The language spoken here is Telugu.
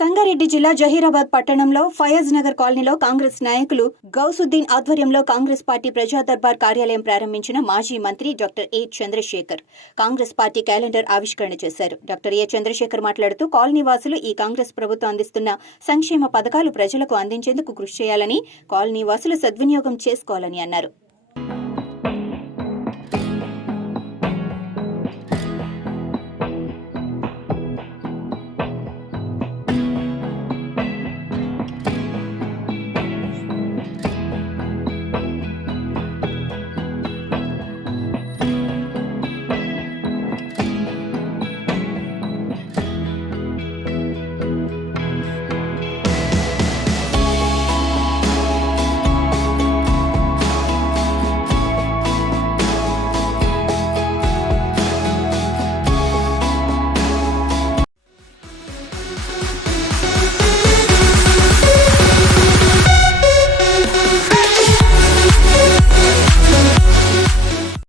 సంగారెడ్డి జిల్లా జహీరాబాద్ పట్టణంలో ఫయాజ్ నగర్ కాలనీలో కాంగ్రెస్ నాయకులు గౌసుద్దీన్ ఆధ్వర్యంలో కాంగ్రెస్ పార్టీ ప్రజా దర్బార్ కార్యాలయం ప్రారంభించిన మాజీ మంత్రి డాక్టర్ ఏ చంద్రశేఖర్ కాంగ్రెస్ పార్టీ క్యాలెండర్ ఆవిష్కరణ చేశారు. డాక్టర్ ఏ చంద్రశేఖర్ మాట్లాడుతూ కాలనీ వాసులు ఈ కాంగ్రెస్ ప్రభుత్వం అందిస్తున్న సంక్షేమ పథకాలు ప్రజలకు అందించేందుకు కృషి చేయాలని, కాలనీ వాసులు సద్వినియోగం చేసుకోవాలని అన్నారు.